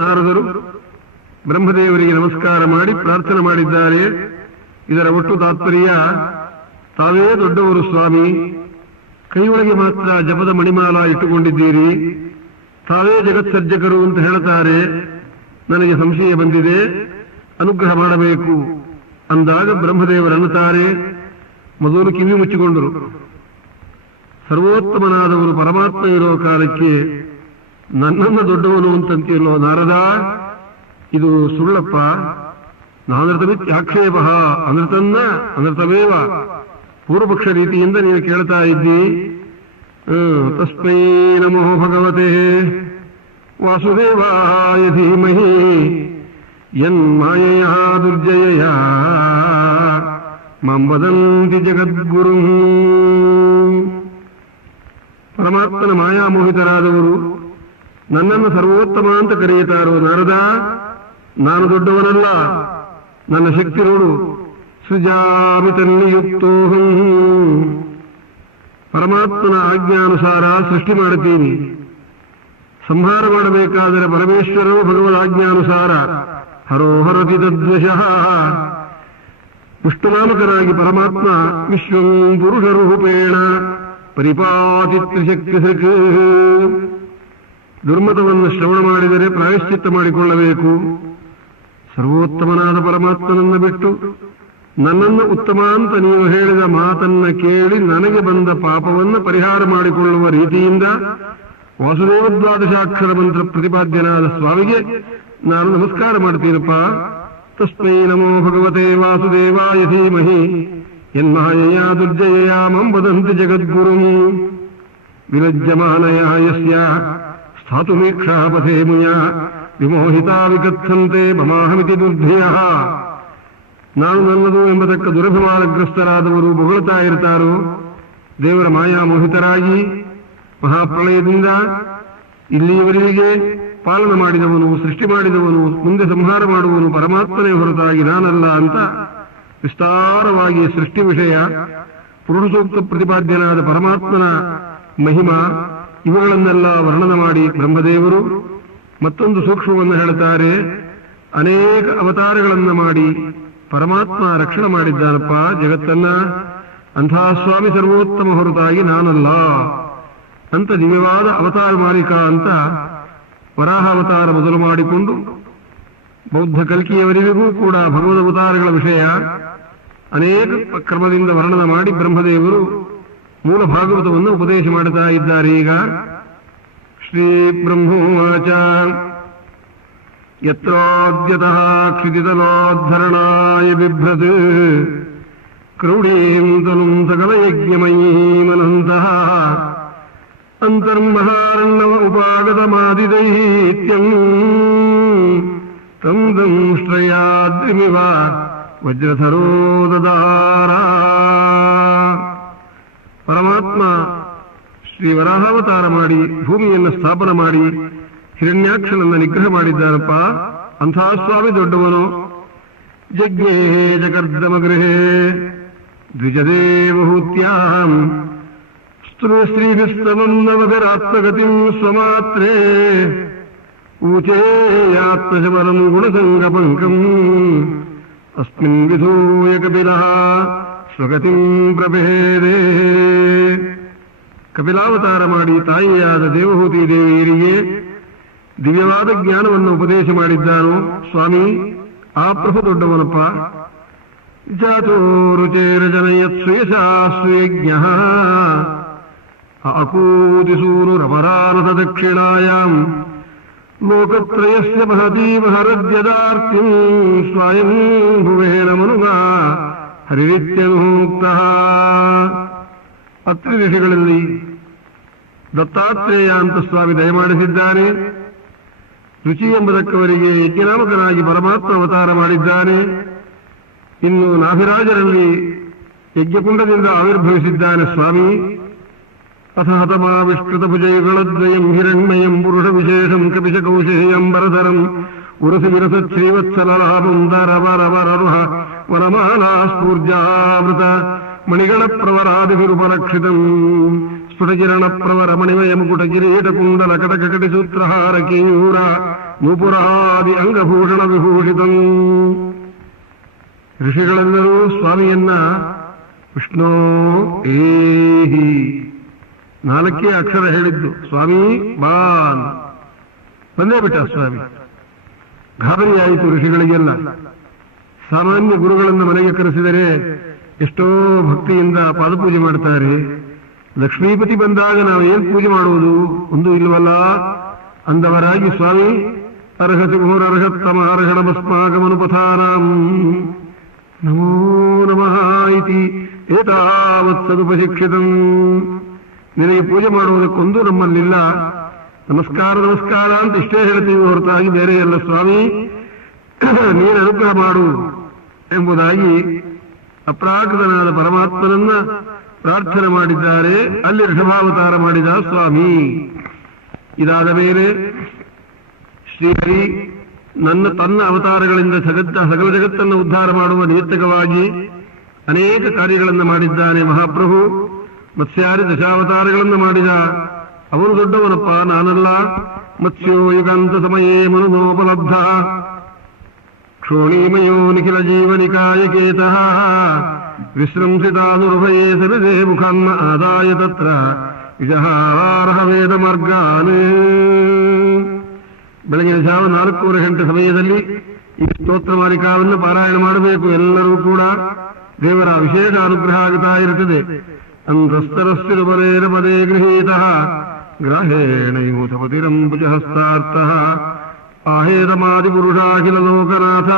ನಾರದರು ಬ್ರಹ್ಮದೇವರಿಗೆ ನಮಸ್ಕಾರ ಮಾಡಿ ಪ್ರಾರ್ಥನೆ ಮಾಡಿದ್ದಾರೆ. ಇದರ ಒಟ್ಟು ತಾತ್ಪರ್ಯ, ತಾವೇ ದೊಡ್ಡವರು ಸ್ವಾಮಿ, ಕೈಯೊಳಗೆ ಮಾತ್ರ ಜಪದ ಮಣಿಮಾಲ ಇಟ್ಟುಕೊಂಡಿದ್ದೀರಿ, ತಾವೇ ಜಗತ್ಸರ್ಜಕರು ಅಂತ ಹೇಳ್ತಾರೆ. ನನಗೆ ಸಂಶಯ ಬಂದಿದೆ, ಅನುಗ್ರಹ ಮಾಡಬೇಕು ಅಂದಾಗ ಬ್ರಹ್ಮದೇವರನ್ನುತ್ತಾರೆ. ಮೊದಲು ಕಿವಿ ಮುಚ್ಚಿಕೊಂಡರು. ಸರ್ವೋತ್ತಮನಾದವರು ಪರಮಾತ್ಮ ಇರೋ ಕಾಲಕ್ಕೆ ನನ್ನನ್ನು ದೊಡ್ಡವನು ಅಂತಂತೀಯಲ್ಲೋ ನಾರದ, ಇದು ಸುಳ್ಳಪ್ಪ. ನಾನೃತಮಿತ್ಯಾಕ್ಷೇಪ ಅನೃತನ್ನ ಅನೃತಮೇವ, ಪೂರ್ವಪಕ್ಷ ರೀತಿಯಿಂದ ನೀನು ಕೇಳ್ತಾ ಇದ್ದಿ. ತಸ್ಮೈ ನಮೋ ಭಗವತೆ ವಾಸುದೇವಾಯ ಧೀಮಹಿ ಯನ್ಮಾಯೆಯ ದುರ್ಜಯ ಮಾಂ ವದಂತಿ ಜಗದ್ಗುರು. ಪರಮಾತ್ಮನ ಮಾಯಾಮೋಹಿತರಾದವರು ನನ್ನನ್ನು ಸರ್ವೋತ್ತಮ ಅಂತ ಕರೆಯುತ್ತಾರೋ ನಾರದ, ನಾನು ದೊಡ್ಡವನಲ್ಲ, ನನ್ನ ಶಕ್ತಿ ನೋಡು. ಸೃಜಾಮಿ ತನ್ನಿಯುಕ್ತೋಹಂ, ಪರಮಾತ್ಮನ ಆಜ್ಞಾನುಸಾರ ಸೃಷ್ಟಿ ಮಾಡುತ್ತೀನಿ. ಸಂಹಾರ ಮಾಡಬೇಕಾದರೆ ಪರಮೇಶ್ವರನು ಭಗವದ್ ಆಜ್ಞಾನುಸಾರ. ಹರೋಹರತಿ ತದ್ವಶಃ, ವಿಷ್ಣುನಾಮಕನಾಗಿ ಪರಮಾತ್ಮ ವಿಶ್ವಂ ಪುರುಷರೂಪೇಣ ಪರಿಪಾತಿ ತ್ರಿಶಕ್ತಿಸೃಕ್. ದುರ್ಮತವನ್ನು ಶ್ರವಣ ಮಾಡಿದರೆ ಪ್ರಾಯಶ್ಚಿತ್ತ ಮಾಡಿಕೊಳ್ಳಬೇಕು. ಸರ್ವೋತ್ತಮನಾದ ಪರಮಾತ್ಮನನ್ನು ಬಿಟ್ಟು ನನ್ನನ್ನು ಉತ್ತಮ ಅಂತ ನೀವು ಹೇಳಿದ ಮಾತನ್ನ ಕೇಳಿ ನನಗೆ ಬಂದ ಪಾಪವನ್ನು ಪರಿಹಾರ ಮಾಡಿಕೊಳ್ಳುವ ರೀತಿಯಿಂದ ವಾಸುದೇವ ದ್ವಾದಶಾಕ್ಷರ ಮಂತ್ರ ಪ್ರತಿಪಾದ್ಯನಾದ ಸ್ವಾಮಿಗೆ ನಾನು ನಮಸ್ಕಾರ ಮಾಡ್ತೀನಪ್ಪ. ತಸ್ಮೈ ನಮೋ ಭಗವತೆ ವಾಸುದೇವಾಯ ಧೀಮಹಿ ಯನ್ಮಾಯೆಯ ದುರ್ಜಯ ಮಾಂ ವದಂತಿ ಜಗದ್ಗುರುಂ. ವಿಲಜ್ಯಮಾನಯ ಯಸ್ಯ ಸ್ಥಾತುಮೀಕ್ಷಾ ಪಥೇ ಮುಯ ವಿಮೋಹಿತಾ ವಿಕಥಂತೆ ಮಮಾಹಮಿತಿ ದುರ್ಧೇಯಃ. ನಾನು ನನ್ನದು ಎಂಬತಕ್ಕ ದುರಭಿಮಾನಗ್ರಸ್ತರಾದವರು ಬೊಗಳ್ತಾ ಇರ್ತಾರೋ, ದೇವರ ಮಾಯಾಮೋಹಿತರಾಗಿ ಮಹಾಪ್ರಳಯದಿಂದ ಇಲ್ಲಿಯವರೆಗೆ ಪಾಲನೆ ಮಾಡಿದವನು, ಸೃಷ್ಟಿ ಮಾಡಿದವನು, ಮುಂದೆ ಸಂಹಾರ ಮಾಡುವನು ಪರಮಾತ್ಮನೇ ಹೊರತಾಗಿ ನಾನಲ್ಲ ಅಂತ ವಿಸ್ತಾರವಾಗಿ ಸೃಷ್ಟಿ ವಿಷಯ, ಪುರುಷ ಸೂಕ್ತ ಪ್ರತಿಪಾದ್ಯನಾದ ಪರಮಾತ್ಮನ ಮಹಿಮಾ ಇವುಗಳನ್ನೆಲ್ಲ ವರ್ಣನ ಮಾಡಿ ಬ್ರಹ್ಮದೇವರು ಮತ್ತೊಂದು ಸೂಕ್ಷ್ಮವನ್ನು ಹೇಳ್ತಾರೆ. ಅನೇಕ ಅವತಾರಗಳನ್ನು ಮಾಡಿ ಪರಮಾತ್ಮ ರಕ್ಷಣೆ ಮಾಡಿದ್ದಾನಪ್ಪ ಜಗತ್ತನ್ನ, ಅಂಥ ಸ್ವಾಮಿ ಸರ್ವೋತ್ತಮ ಹೊರತಾಗಿ ನಾನಲ್ಲ ಅಂತ ದಿವ್ಯವಾದ ಅವತಾರ ಮಾಲಿಕ ಅಂತ ವರಾಹ ಅವತಾರ ಮೊದಲು ಮಾಡಿಕೊಂಡು ಬೌದ್ಧ ಕಲ್ಕಿಯವರಿಗೂ ಕೂಡ ಭಗವದ್ ಅವತಾರಗಳ ವಿಷಯ ಅನೇಕ ಕ್ರಮದಿಂದ ವರ್ಣನ ಮಾಡಿ ಬ್ರಹ್ಮದೇವರು ಮೂಲ ಭಾಗವತವನ್ನು ಉಪದೇಶ ಮಾಡುತ್ತಾ ಇದ್ದಾರೆ. ಈಗ ಶ್ರೀ ಬ್ರಹ್ಮೋವಾಚ ಯತ್ರಾದ್ಯತಃ ಕ್ಷಿತಿತಲೋದ್ಧರಣಾಯ ಬಿಭ್ರತ್ ಕ್ರೌಡೀಂ ತನುಂ ಸಕಲಯಜ್ಞಮಯೀಮನಂತಃ ಅಂತರ್ಮಹಾರಣ್ಣವ ಉಪಾಗತಮಾದಿದೈತ್ಯಂ ತಂ ದಂಶ್ರಯಾದ್ರಿಮಿವ ವಜ್ರಧರೋ ದದಾರ. ಪರಮಾತ್ಮ ಶ್ರೀ ವರಾಹಾವತಾರ ಮಾಡಿ ಭೂಮಿಯನ್ನು ಸ್ಥಾಪನ ಮಾಡಿ ಹಿರಣ್ಯಾಕ್ಷನನ್ನು ನಿಗ್ರಹ ಮಾಡಿದ್ದಾನಪ್ಪ. ಅಂಥ ಸ್ವಾಮಿ ದೊಡ್ಡವನು. ಜಜ್ಞೇ ಜಕರ್ದಮಗೃಹೇ ದ್ವಿಜದೇವಹೂತ್ಯಾಂ ಶ್ರೀಭಿಸ್ತಮಂ ನವಭಿರಾತ್ಮಗತಿಂ ಸ್ವಮಾತ್ರೇ ಊಚೇಯಾತ್ಮಶಬಲಂ ಗುಣಸಂಗಪಂಕಂ ಅಸ್ಮಿನ್ ವಿಧೂಯ ಕಪಿಲಃ ಸ್ವಗತಿಂ ಪ್ರಭೇದೇ. ಕಪಿಲಾವತಾರ ಮಾಡಿ ತಾಯಿಯಾದ ದೇವಹೂತಿ ದೇವಿಯರಿಗೆ ದಿವ್ಯವಾದ ಜ್ಞಾನವನ್ನು ಉಪದೇಶ ಮಾಡಿದ್ದಾನು ಸ್ವಾಮಿ. ಆ ಪ್ರಭು ದೊಡ್ಡವನಪ್ಪ. ಜಾತೋ ರುಚೇರಜನಯತ್ ಶ್ರೇಯಶಾಶ್ರೇಯಜ್ಞ ಅಕೂತಿಸೂನುರಮರಾನತ ದಕ್ಷಿಣಾಯಾಂ ಲೋಕತ್ರಯಸ್ಯ ಮಹತೀವ ಹರದ್ಯದಾರ್ತಿಂ ಸ್ವಯಂ ಭುವೇನ ಮನುನಾ ಹರಿರಿತ್ಯನುಕ್ತಃ. ಅತ್ರಿ ಋಷಿಗಳಲ್ಲಿ ದತ್ತಾತ್ರೇಯ ಅಂತ ಸ್ವಾಮಿ ದಯಮಾಡಿಸಿದ್ದಾನೆ. ರುಚಿ ಎಂಬುದಕ್ಕವರಿಗೆ ಯಜ್ಞನಾಮಕನಾಗಿ ಪರಮಾತ್ಮ ಅವತಾರ ಮಾಡಿದ್ದಾನೆ. ಇನ್ನು ನಾಭಿರಾಜರಲ್ಲಿ ಯಜ್ಞಕುಂಡದಿಂದ ಆವಿರ್ಭವಿಸಿದ್ದಾನೆ ಸ್ವಾಮಿ. ಅಥ ಹತಮಾವಿಷ್ಕೃತ ಭುಜಯುಗಳದ್ವಯಂ ಹಿರಣ್ಮಯಂ ಪುರುಷ ವಿಶೇಷಂ ಕಪಿಶಕೌಶೇಯಂ ವರಧರಂ ಉರಸಿ ವಿರಸತ್ ಶ್ರೀವತ್ಸಲಲಾಭಂ ದರವರವರರುಹ ವರಮಾಲಾ ಸ್ಫೂರ್ಜಾವೃತ ಮಣಿಗಳ ಪ್ರವರಾದಿಭಿರುಪಲಕ್ಷಿತಂ ಸ್ಫುಟಕಿರಣ ಪ್ರವರ ಮಣಿಮಯ ಮುಕುಟ ಕಿರೀಟ ಕುಂಡಲ ಕಟಕ ಕಟಿ ಸೂತ್ರಹಾರ ಕೇಯೂರ ನೂಪುರಾದಿ ಅಂಗಭೂಷಣ ವಿಭೂಷಿತಂ. ಋಷಿಗಳೆಲ್ಲರೂ ಸ್ವಾಮಿಯನ್ನ ವಿಷ್ಣೋ ಏಹಿ 4 ಅಕ್ಷರ ಹೇಳಿದ್ದು, ಸ್ವಾಮಿ ಬಾನ್ ಬಂದೇ ಬಿಟ್ಟ ಸ್ವಾಮಿ. ಗಾಬರಿಯಾಯಿತು ಋಷಿಗಳಿಗೆಲ್ಲ. ಸಾಮಾನ್ಯ ಗುರುಗಳನ್ನು ಮನೆಗೆ ಕರೆಸಿದರೆ ಎಷ್ಟೋ ಭಕ್ತಿಯಿಂದ ಪಾದಪೂಜೆ ಮಾಡ್ತಾರೆ. ಲಕ್ಷ್ಮೀಪತಿ ಬಂದಾಗ ನಾವು ಏನ್ ಪೂಜೆ ಮಾಡುವುದು ಒಂದು ಇಲ್ವಲ್ಲ ಅಂದವರಾಗಿ ಸ್ವಾಮಿ ಅರ್ಹತಿ ಮುಹುರರ್ಹತ್ತಮ ಅರ್ಹಣಮಸ್ಮಾಗಮನುಪಥಾನಾಂ ನಮೋ ನಮಃ ಇತಿ ಏತಾವತ್ಸದುಪಶಿಕ್ಷಿತಂ. ನಿನಗೆ ಪೂಜೆ ಮಾಡುವುದಕ್ಕೊಂದು ನಮ್ಮಲ್ಲಿಲ್ಲ, ನಮಸ್ಕಾರ ನಮಸ್ಕಾರ ಅಂತ ಇಷ್ಟೇ ಹೇಳ್ತೀವಿ ಹೊರತಾಗಿ ಬೇರೆ ಎಲ್ಲ ಸ್ವಾಮಿ ನೀನು ಅನುಗ್ರಹ ಮಾಡು ಎಂಬುದಾಗಿ ಅಪ್ರಾಕೃತನಾದ ಪರಮಾತ್ಮನನ್ನ ಪ್ರಾರ್ಥನೆ ಮಾಡಿದ್ದಾರೆ. ಅಲ್ಲಿ ಋಷಭಾವತಾರ ಮಾಡಿದ ಸ್ವಾಮಿ. ಇದಾದ ಮೇಲೆ ಶ್ರೀಹರಿ ತನ್ನ ಅವತಾರಗಳಿಂದ ಸಕಲ ಜಗತ್ತನ್ನು ಉದ್ಧಾರ ಮಾಡುವ ನಿಮಿತ್ತಕವಾಗಿ ಅನೇಕ ಕಾರ್ಯಗಳನ್ನು ಮಾಡಿದ್ದಾನೆ ಮಹಾಪ್ರಭು. ಮತ್ಸ್ಯಾದಿ ದಶಾವತಾರಗಳನ್ನು ಮಾಡಿದ. ಅವನು ದೊಡ್ಡವನಪ್ಪ, ನಾನಲ್ಲ. ಮತ್ಸ್ಯೋ ಯುಗಾಂತ ಸಮಯೇ ಮನುನೋಪಲಬ್ಧ ಕ್ಷೋಣೀಮಯೋ ನಿಖಿಲ ಜೀವನಿಕಾಯಕೇತಃ ವಿಶ್ರಂಸಿತಾನುರ್ಭಯೇ ಸರಿದೇ ಮುಖಾನ್ನ ಆದಾಯ ತತ್ರ ವಿಜಹಾರಹ ವೇದ ಮಾರ್ಗಾನ್. ಬೆಳಗಿನ ಜಾವ 4:15 ಗಂಟೆ ಸಮಯದಲ್ಲಿ ಈ ಸ್ತೋತ್ರ ಮಾಲಿಕಾವನ್ನು ಪಾರಾಯಣ ಮಾಡಬೇಕು. ಎಲ್ಲರೂ ಕೂಡ ದೇವರ ವಿಶೇಷ ಅನುಗ್ರಹ ಆಗುತ್ತಾ ಇರುತ್ತದೆ. ಅಂತಸ್ತರಸ್ತಿರು ಬಲೇನ ಪದೇ ಗೃಹೀತಃ ಗ್ರಾಹೇಣ ಯೂಥಪತಿರಂಬುಜಹಸ್ತಾರ್ಥಃ ಆಹೇದಮಾದಿಪುರುಷಾಖಿಲ ಲೋಕನಾಥ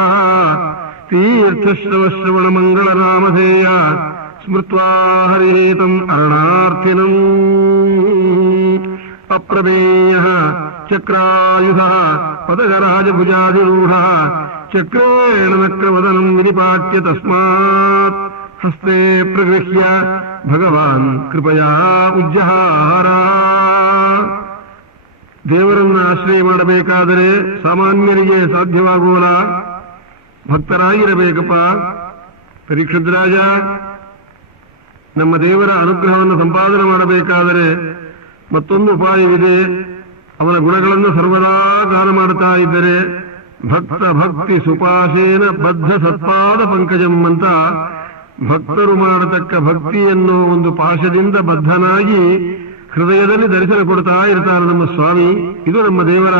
ತೀರ್ಥಶ್ರವಶ್ರವಣ ಮಂಗಳ ನಾಮಧೇಯ ಸ್ಮೃತ್ವಾ ಹರಿಹೇತಂ ಅರಣಾರ್ಥಿನಂ. ಅಪ್ರಮೇಯಃ ಚಕ್ರಾಯುಧಃ ಪದಗರಾಜಭುಜಾದಿರೂಢಃ ಚಕ್ರೇಣ ನಕ್ರವದನಂ ವಿನಿಪಾಟ್ಯ ತಸ್ಮಾತ್ ಹಸ್ತೆ ಪ್ರಗೃಹ್ಯ ಭಗವಾನ್ ಕೃಪಯಾ ಉಜ್ಜಹಾರ. ದೇವರನ್ನ ಆಶ್ರಯ ಮಾಡಬೇಕಾದರೆ ಸಾಮಾನ್ಯರಿಗೆ ಸಾಧ್ಯವಾಗುವಲ್ಲ, ಭಕ್ತರಾಗಿರಬೇಕಪ್ಪ. ಪರೀಕ್ಷಿತರಾಜ, ನಮ್ಮ ದೇವರ ಅನುಗ್ರಹವನ್ನು ಸಂಪಾದನೆ ಮಾಡಬೇಕಾದರೆ ಮತ್ತೊಂದು ಉಪಾಯವಿದೆ. ಅವನ ಗುಣಗಳನ್ನು ಸರ್ವದಾ ಗಾನ ಮಾಡುತ್ತಾ ಇದ್ದರೆ ಭಕ್ತ ಭಕ್ತಿ ಸುಪಾಶೇನ ಬದ್ಧ ಸತ್ಪಾದ ಪಂಕಜಂ ಅಂತ ಭಕ್ತರು ಮಾಡತಕ್ಕ ಭಕ್ತಿಯನ್ನು ಒಂದು ಪಾಶದಿಂದ ಬದ್ಧನಾಗಿ ಹೃದಯದಲ್ಲಿ ದರ್ಶನ ಕೊಡ್ತಾ ಇರ್ತಾರೆ ನಮ್ಮ ಸ್ವಾಮಿ. ಇದು ನಮ್ಮ ದೇವರ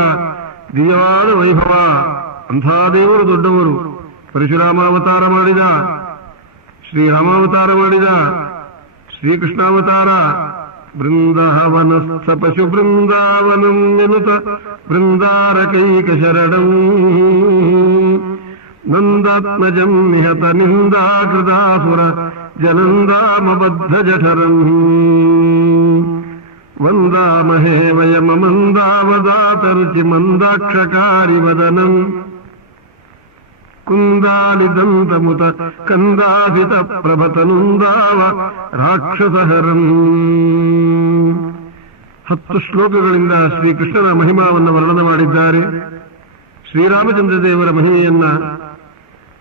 ದಿವ್ಯವಾದ ವೈಭವ. ಅಂಥ ದೇವರು ದೊಡ್ಡವರು. ಪರಶುರಾಮಾವತಾರ ಮಾಡಿದ, ಶ್ರೀರಾಮಾವತಾರ ಮಾಡಿದ, ಶ್ರೀಕೃಷ್ಣಾವತಾರ, ಬೃಂದಾವನಸ್ಥ ಪಶು ಬೃಂದಾವನಂ ಎನ್ನುತ್ತ ಬೃಂದಾರಕೈಕ ಶರಣಂ ನಂದಾತ್ಮಜಂ ನಿಹತ ನಿಂದಾಕೃತಾಸುರ ಜನಂದಾಮಬದ್ಧ ಜಠರಂ ವಂದಾಮಹೇ ವಯಮ ಮಂದಾವದಾತರುಚಿ ಮಂದಾಕ್ಷಕಾರಿ ವದನಂ ಕುಂದಾಲಿದಂತಮುತ ಕಂದಾಸಿತ ಪ್ರಭತನುಂದಾವ ರಾಕ್ಷಸಹರಂ. 10 ಶ್ಲೋಕಗಳಿಂದ ಶ್ರೀಕೃಷ್ಣನ ಮಹಿಮಾವನ್ನು ವರ್ಣನೆ ಮಾಡಿದ್ದಾರೆ. ಶ್ರೀರಾಮಚಂದ್ರ ದೇವರ ಮಹಿಮೆಯನ್ನ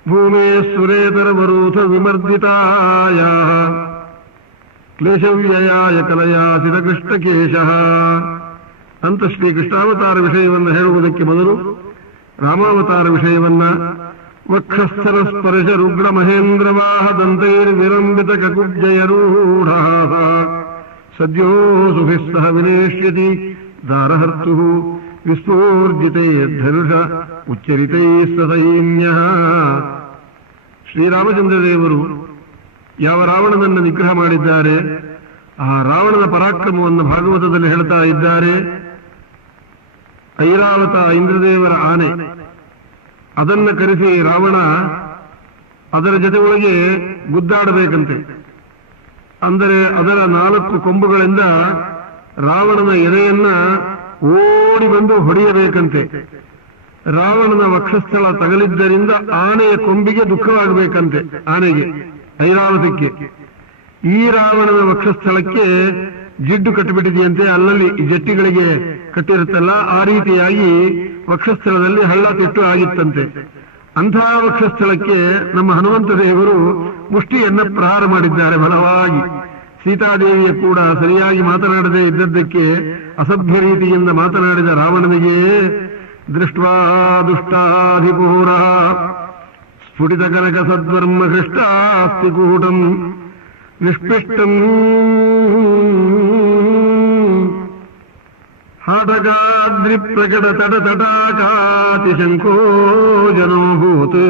ಭೂಮೇ ಸುರೇತರವರೂಥ ವಿಮರ್ದಿತಾಯ ಕ್ಲೇಶವ್ಯಯಾಯ ಕಲಯಾಸಿದ ಕೃಷ್ಣಕೇಶಃ ಅಂತ ಶ್ರೀಕೃಷ್ಣಾವತಾರ ವಿಷಯವನ್ನು ಹೇಳುವುದಕ್ಕೆ ಮೊದಲು ರಾಮಾವತಾರ ವಿಷಯವನ್ನ ವಕ್ಷಸ್ಥರ ಸ್ಪರ್ಶ ರುಗ್ಣ ಮಹೇಂದ್ರವಾಹ ದಂತೈರ್ವಿರಂಬಿತ ಕಕುಬ್ಜಯರೂಢ ಸದ್ಯೋ ಸುಭಿಃ ಸಹ ವಿನೇಷ್ಯತಿ ದಾರಹರ್ತು ವಿಸ್ಫೂರ್ಜಿತೈ ಧನುಷ ಉಚ್ಚರಿತೈ ಸಸೈನ್ಯಃ. ಶ್ರೀರಾಮಚಂದ್ರ ದೇವರು ಯಾವ ರಾವಣನನ್ನು ನಿಗ್ರಹ ಮಾಡಿದ್ದಾರೆ ಆ ರಾವಣನ ಪರಾಕ್ರಮವನ್ನು ಭಾಗವತದಲ್ಲಿ ಹೇಳ್ತಾ ಇದ್ದಾರೆ. ಐರಾವತ ಇಂದ್ರದೇವರ ಆನೆ, ಅದನ್ನು ಕರೆಸಿ ರಾವಣ ಅದರ ಜೊತೆ ಒಳಗೆ ಗುದ್ದಾಡಬೇಕಂತೆ. ಅಂದರೆ ಅದರ 4 ಕೊಂಬುಗಳಿಂದ ರಾವಣನ ಎದೆಯನ್ನ ಓಡಿ ಬಂದು ಹೊಡೆಯಬೇಕಂತೆ. ರಾವಣನ ವಕ್ಷಸ್ಥಳ ತಗಲಿದ್ದರಿಂದ ಆನೆಯ ಕೊಂಬಿಗೆ ದುಃಖವಾಗಬೇಕಂತೆ. ಆನೆಗೆ, ಐರಾವತಕ್ಕೆ. ಈ ರಾವಣನ ವಕ್ಷಸ್ಥಳಕ್ಕೆ ಜಿಡ್ಡು ಕಟ್ಟಿಬಿಟ್ಟಿದೆಯಂತೆ. ಅಲ್ಲಲ್ಲಿ ಜಟ್ಟಿಗಳಿಗೆ ಕಟ್ಟಿರುತ್ತಲ್ಲ, ಆ ರೀತಿಯಾಗಿ ವಕ್ಷಸ್ಥಳದಲ್ಲಿ ಹಳ್ಳ ತಿಟ್ಟು ಆಗಿತ್ತಂತೆ. ಅಂಥ ವಕ್ಷಸ್ಥಳಕ್ಕೆ ನಮ್ಮ ಹನುಮಂತ ದೇವರು ಮುಷ್ಟಿಯನ್ನ ಪ್ರಹಾರ ಮಾಡಿದ್ದಾರೆ ಬಲವಾಗಿ. ಸೀತಾದೇವಿಯ ಕೂಡ ಸರಿಯಾಗಿ ಮಾತನಾಡದೇ ಇದ್ದದ್ದಕ್ಕೆ ಅಸಭ್ಯ ರೀತಿಯಿಂದ ಮಾತನಾಡಿದ ರಾವಣನಿಗೆ ದೃಷ್ಟ್ವಾ ದುಷ್ಟಾಧಿಪೂರಃ ಸ್ಫುಟಿತಕನಕಸದ್ವರ್ಮ ಹೃಷ್ಟಾಸ್ತಿ ಕೂಟಂ ನಿಷ್ಪಿಷ್ಟಂ ಹಾಟಕಾದ್ರಿಪ್ರಕಟತಟತಟಾಕಾತಿಶಂಕೋ ಜನೋಭೂತ್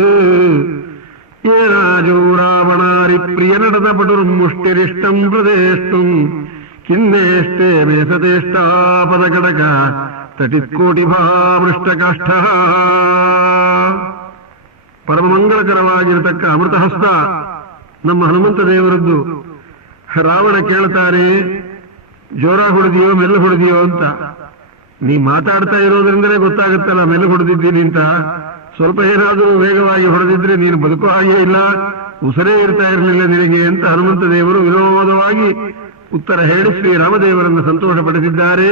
ಏನಾಜೋ ರಾವಣಾರಿಪ್ರಿಯನಟತಪಟುರ್ಮುಷ್ಟಿರಿಷ್ಟಂ ಪ್ರದೇಷ್ಟುಂ ಕಿನ್ನೇಷ್ಟೇ ಮೇಸತೇಷ್ಟಾಪದಕಟಕ ತಟಿತ್ಕೋಟಿಭಾವೃಷ್ಟಕಾಷ್ಠ. ಪರಮಮಂಗಳಕರವಾಗಿರತಕ್ಕ ಅಮೃತಹಸ್ತ ನಮ್ಮ ಹನುಮಂತ ದೇವರದ್ದು. ರಾವಣ ಕೇಳ್ತಾರೆ, ಜೋರ ಹೊಡೆದಿಯೋ ಮೆಲ್ಲ ಹೊಡೆದಿಯೋ ಅಂತ. ನೀ ಮಾತಾಡ್ತಾ ಇರೋದ್ರಿಂದಲೇ ಗೊತ್ತಾಗುತ್ತಲ್ಲ ಮೆಲ್ಲ ಹೊಡೆದಿದ್ದೀನಿ ಅಂತ. ಸ್ವಲ್ಪ ಏನಾದರೂ ವೇಗವಾಗಿ ಹೊಡೆದಿದ್ರೆ ನೀನು ಬದುಕೋ ಹಾಗೆ ಇಲ್ಲ, ಉಸಿರೇ ಇರ್ತಾ ಇರಲಿಲ್ಲ ನಿನಗೆ ಅಂತ ಹನುಮಂತ ದೇವರು ವಿನೋದವಾಗಿ ಉತ್ತರ ಹೇಳಿ ಶ್ರೀರಾಮದೇವರನ್ನು ಸಂತೋಷಪಡಿಸಿದ್ದಾರೆ.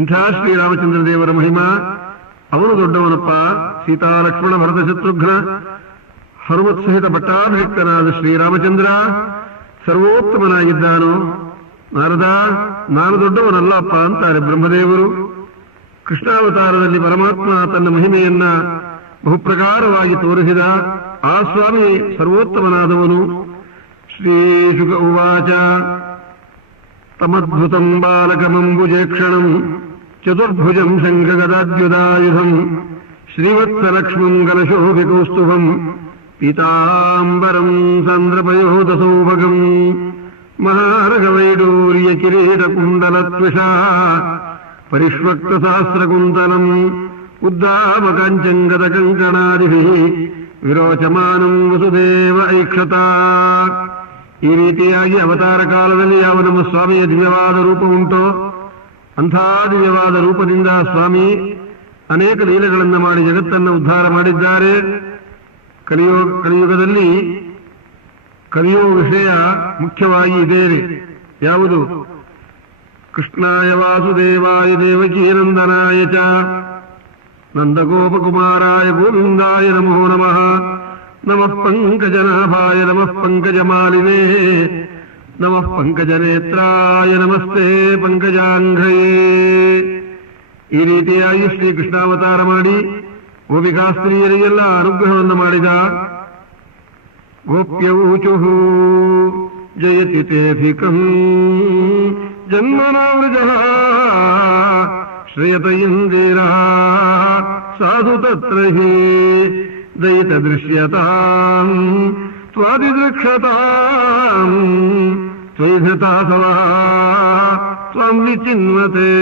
ಇಂಥ ಶ್ರೀರಾಮಚಂದ್ರ ದೇವರ ಮಹಿಮಾ. ಅವನು ದೊಡ್ಡವನಪ್ಪ. ಸೀತಾ ಲಕ್ಷ್ಮಣ ಭರತ ಶತ್ರುಘ್ನ ಹನುಮತ್ ಸಹಿತ ಪಟ್ಟಾಭಿಷಿಕ್ತನಾದ ಶ್ರೀರಾಮಚಂದ್ರ ಸರ್ವೋತ್ತಮನಾಗಿದ್ದಾನು. ನಾರದ, ನಾನು ದೊಡ್ಡವನಲ್ಲಪ್ಪ ಅಂತಾರೆ ಬ್ರಹ್ಮದೇವರು. ಕೃಷ್ಣಾವತಾರದಲ್ಲಿ ಪರಮಾತ್ಮ ತನ್ನ ಮಹಿಮೆಯನ್ನ ಬಹುಪ್ರಕಾರವಾಗಿ ತೋರಿಸಿದ ಆ ಸ್ವಾಮಿ ಸರ್ವೋತ್ತಮನಾದವನು. ಶ್ರೀಶುಕ ಉವಾಚ ತಮದ್ಭುತಂ ಬಾಲಕಮಂಬುಜೇಕ್ಷಣಂ ಚತುರ್ಭುಜಂ ಶಂಖಗದಾದ್ಯುದಾಯುಧಂ ಶ್ರೀವತ್ಸಲಕ್ಷ್ಮಂ ಕಲಶೋಭಿಕೌಸ್ತುಭಂ ಪೀತಾಂಬರಂ ಸಾಂದ್ರಪಯೋಧಸೌಭಗಂ ಮಹಾರಗವೈಡೂರ್ಯ ಕಿರೀಟಕುಂಡಲತ್ವಿಷಾ ಪರಿಷ್ವಕ್ತಸಹಸ್ರಕುಂತಲಂ ಉದ್ದಾಮಕಾಂಚಂಗದಕಂಕಣಾದಿಭಿಃ ವಿರೋಚಮಾನಂ ವಸುದೇವ ಐಕ್ಷತಾ. ಈ ರೀತಿಯಾಗಿ ಅವತಾರ ಕಾಲದಲ್ಲಿ ಯಾವ ನಮ್ಮ ಸ್ವಾಮಿಯ ದಿವ್ಯವಾದ ರೂಪ ಉಂಟೋ ಅಂಥ ದಿವ್ಯವಾದ ರೂಪದಿಂದ ಸ್ವಾಮಿ ಅನೇಕ ಲೀಲೆಗಳನ್ನು ಮಾಡಿ ಜಗತ್ತನ್ನು ಉದ್ಧಾರ ಮಾಡಿದ್ದಾರೆ. ಕಲಿಯುಗದಲ್ಲಿ ಕಲಿಯುವ ವಿಷಯ ಮುಖ್ಯವಾಗಿ ಇದೇ. ಯಾವುದು? ಕೃಷ್ಣಾಯ ವಾಸುದೇವಾಯ ದೇವಕೀನಂದನಾಯ ಚ ನಂದಗೋಪಕುಮಾರಾಯ ಗೋವಿಂದಾಯ ನಮೋ ನಮಃ. ನಮಃ ಪಂಕಜನಾಭಾಯ ನಮಃ ಪಂಕಜಮಾಲಿನೇ ನಮಃ ಪಂಕಜನೇತ್ರಾಯ ನಮಸ್ತೆ ಪಂಕಜಾಂಘ್ರಯೇ. ಈ ರೀತಿಯಾಗಿ ಶ್ರೀಕೃಷ್ಣಾವತಾರ ಮಾಡಿ ಗೋಪಿಕಾಸ್ತ್ರೀಯರಿಗೆಲ್ಲ ಅನುಗ್ರಹವನ್ನು ಮಾಡಿದ. ಗೋಪ್ಯೌಚುಃ ಜಯತಿ ತೇಧಿಕಂ ಜನ್ಮನಾವೃಜಃ ಶ್ರೇಯತ ಇಂದಿರಃ ಸಾಧು ತತ್ರ ಹಿ ದಯಿತದೃಶ್ಯತಾಂ ತ್ವಾದಿದೃಕ್ಷತಾಂ ತ್ವಯಿಧೃತಾ ಸವಃ ತ್ವಾಂ ವಿಚಿನ್ವತೆ.